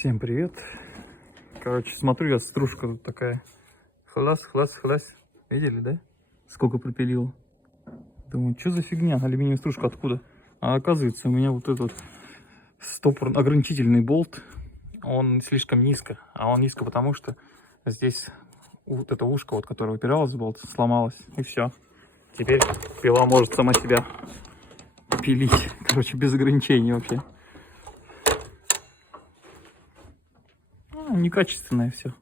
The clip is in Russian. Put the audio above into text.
Всем привет. Короче, смотрю, я стружка тут такая. Хлас. Видели, да? Сколько пропилил. Думаю, что за фигня? Алюминиевая стружка откуда? А оказывается, у меня вот этот ограничительный болт, он слишком низко. А он низко потому, что здесь вот это ушко, вот, которое упиралось в болт, сломалось. И все. Теперь пила может сама себя пилить. Короче, без ограничений вообще. Некачественное все.